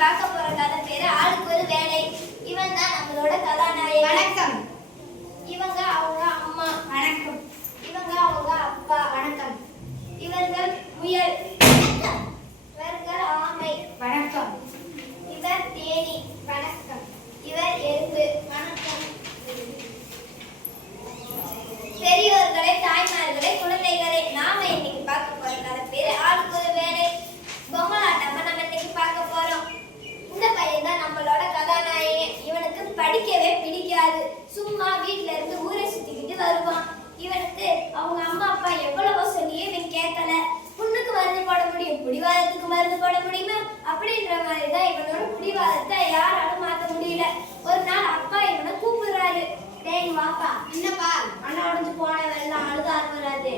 பார்க்க போற கதை பேரு ஆளுக்கு ஒரு வேலை. இவன் தான் நம்மளோட கதாநாயகன். வணக்கம். இவங்க அவங்க அம்மா. வணக்கம். இவங்க அவங்க அப்பா. வணக்கம். இவர்கள் முயல். இவர்கள் ஆமை. வணக்கம். இவர் தேனி. வணக்கம். இவர் எறும்பு. வணக்கம். பெரியோர்களே, தாய்மார்களே, குழந்தைகளே, நாம இன்னைக்கு பார்க்க போற கதை பேரு ஆளுக்கு ஒரு வேலை. பொம்மலாட்டமா நம்ம இன்னைக்கு பார்க்க போறோம். இந்த பையன் தான் நம்மளோட கதாநாயகன். இவனுக்கு படிக்கவே பிடிக்காது. சும்மா வீட்ல இருந்து ஊரை சுத்திக்கிட்டு வருவான். இவனுக்கு அவங்க அம்மா அப்பா எவ்வளவோ சொல்லியே இவன் கேட்கல. புண்ணுக்கு மருந்து போட முடியும், பிடிவாதத்துக்கு மருந்து போட முடியுமா அப்படின்ற மாதிரி தான் இவனோட பிடிவாதத்தை யாராலும் மாத்த முடியல. ஒரு நாள் அப்பா இவனை கூப்பிடுறாரு. டேய் வாப்பா. என்னப்பா? அண்ணா உடஞ்சு போன வெள்ளம் அழுதாரு வராது.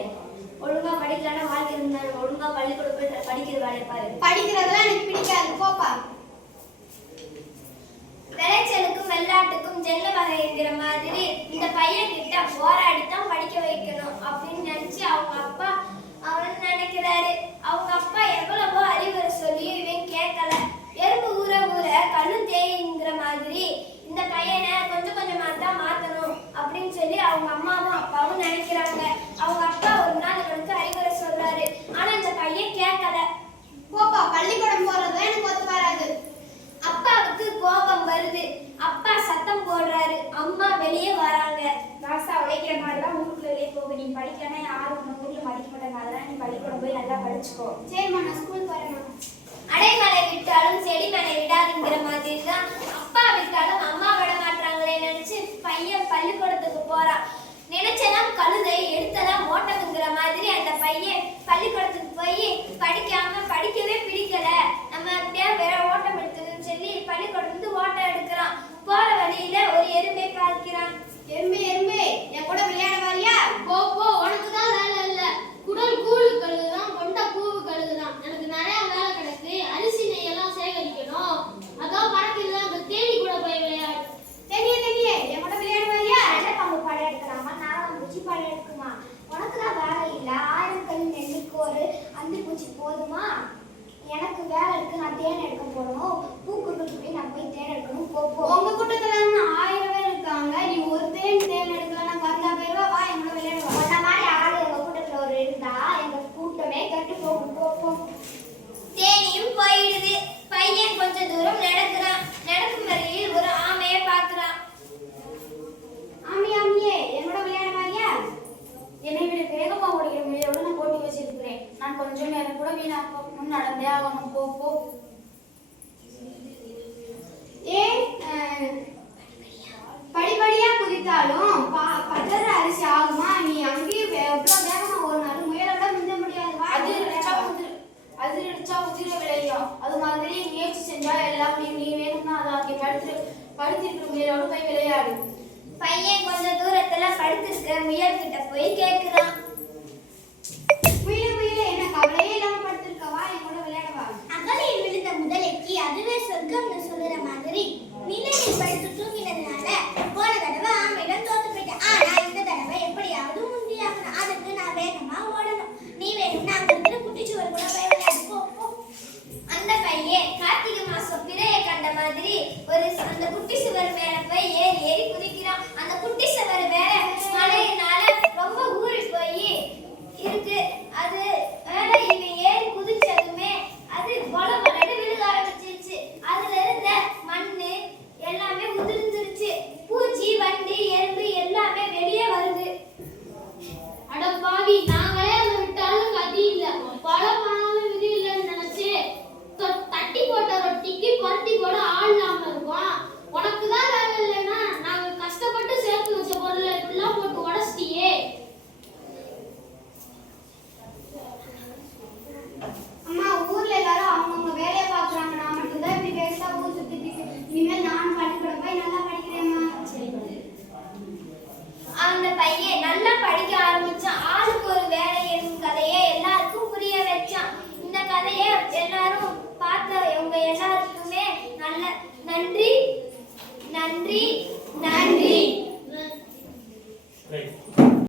ஒழுங்கா படிக்கலன்னா வாழ்க்கை இருந்தாரு. ஒழுங்கா பள்ளிக்கூடம் போய் படிக்கிற வேலையை பாரு. படிக்கிறதெல்லாம் எனக்கு பிடிக்காது, போப்பா. விளைச்சலுக்கும் வெள்ளாட்டுக்கும் ஜெல்ல வகைங்கிற மாதிரி இந்த பையன் கிட்ட போராடித்தான் படிக்க வைக்கணும் அப்படின்னு நினைச்சு அவங்க அப்பா அவன் நினைக்கிறாரு. அவங்க அப்பா எவ்வளவோ அறிவுரை சொல்லியும் இவன் கேட்கல. எறும்பு ஊற ஊற கண்ணு தேய்ங்கிற மாதிரி இந்த பையனை கொஞ்சம் கொஞ்சமா தான் மாத்தணும் அப்படின்னு சொல்லி அவங்க அம்மாவும் அப்பாவும் நினைக்கிறாங்க. அவங்க அப்பா ஒரு நாள் இவனுக்கு அறிவுரை சொல்றாரு. ஆனா இந்த பையன் கேட்கல. போப்பா, பள்ளிக்கூடம் போறதுலாம் எனக்கு ஒத்து வராது. அப்பாவுக்கு கோபம் வருது. அப்பா சத்தம் போடுறாரு. அம்மா வெளியே வராங்க. ராசா உழைக்கிற மாதிரி தான் ஊருக்குள்ள வெளியே போக. நீ படிக்கலன்னா யாரும் உன்னை ஊர்ல மதிக்க மாட்டாங்க. அதெல்லாம் நீ பள்ளிக்கூடம் போய் நல்லா படிச்சுக்கோ. சரிம்மா, நான் ஸ்கூல் போறேன். அடைமலை விட்டாலும் செடி மலை விடாதுங்கிற மாதிரி தான் அப்பா விட்டாலும் அம்மா விட மாட்டாங்களே நினைச்சு பையன் பள்ளிக்கூடத்துக்கு போறான். நினைச்செல்லாம் கழுதை எடுத்தெல்லாம் ஓட்டம்ங்கிற மாதிரி அந்த பையன் பள்ளிக்கூடத்துக்கு போய் படிக்கவே பிடிக்கல. நம்ம அப்படியே வேற ஓட்டம் எடுத்துன்னு சொல்லி பள்ளிக்கூடத்துக்கு ஓட்டம் எடுக்கிறான். போற வழியில ஒரு எறும்பை பார்க்கிறான். எறும்பே எறும்பே, என் கூட விளையாட வரியா? போ போ, உனக்கு தான் வேலை இல்ல. குடல் கூழு கழுகுதான், கொண்ட பூவு கழுகுதான். எனக்கு நிறைய வேலை கிடக்கு. அரிசி நெய்யெல்லாம் சேகரிக்கணும். அதான் பறக்குது. அந்த தேனி கூட போய் விளையாடு. தேனியே தேனியே, என் கூட விளையாட வரியா? பாம்பு படம் எடுக்கலாமா, நாலாம் பூச்சி படம் எடுக்குமா? உனக்கு தான் வேலை இல்ல. 1000 கல் நெல்லுக்கு ஒரு அந்தி பூச்சி போதுமா? எனக்கு வேலை இருக்கு. நான் தேன் எடுக்க போகணும். பூக்குட்டுக்கு போய் நான் போய் தேன் எடுக்கணும். போ. உங்க கூட்டத்துல 1000 பேர் இருக்காங்க. நீ ஒரு தேன் எடுக்கலன்னா கந்தா போயிருவா. வா, என் கூட விளையாடுவா. அந்த மாதிரி ஆளு எங்க கூட்டத்துல ஒரு இருந்தா எங்க கூட்டமே கெட்டு போகும். போ. தேனியும் போயிடுது. பையன் கொஞ்ச தூரம் நடக்கிறான். நடக்கும் வரையில் ஒரு ஆமையை பார்க்கிறான். ஆமியே, என் கூட விளையாட வரியா? என்னை விட வேகமா ஓடுகிற முயலோடு நான் போட்டி வச்சிருக்கிறேன். நான் கொஞ்சம் நேரம் கூட வீணாக்க முன் நடந்தே ஆகணும். போ போ. படிப்படியா குதித்தாலும் பதற அரிசி ஆகுமா? நீ அங்கேயே எவ்வளவு வேகமா ஓடினாலும் முயலோட மிஞ்ச முடியாது. அதிரடிச்சா உதிர விளையும். அது மாதிரி முயற்சி செஞ்சா எல்லாம் நீ வேணும்னா அதை அங்கே படுத்திருக்கிற முயலோடு போய் விளையாடு. பையன் கொஞ்ச தூரத்துல படுத்திருக்க முயல் கிட்ட போய் கேக்குறான். முயல என்ன கவலையே இல்லாம படுத்திருக்கவா? என் கூட விளையாடவா? அகலில் விழுந்த முதலைக்கு அதுவே சொர்க்கம்னு சொல்லுற மாதிரி நிலையில் படுத்து தூங்கினதுனால போன தடவை ஆமையிடம் தோத்து போயிட்டேன். ஆனா இந்த தடவை எப்படியாவது முந்தியாகணும். அதுக்கு நான் வேகமா ஓடணும். நீ வேணும்னா அங்க இருக்கிற குட்டிச்சுவர் கூட போய் விளையாடு. போ. அந்த பையன் கார்த்திகை மாசம் பிறையை கண்ட மாதிரி அந்த குட்டி சுவர் மேல போய் ஏறி குதிக்கிறான். அந்த குட்டி சுவர் வேற மழையினால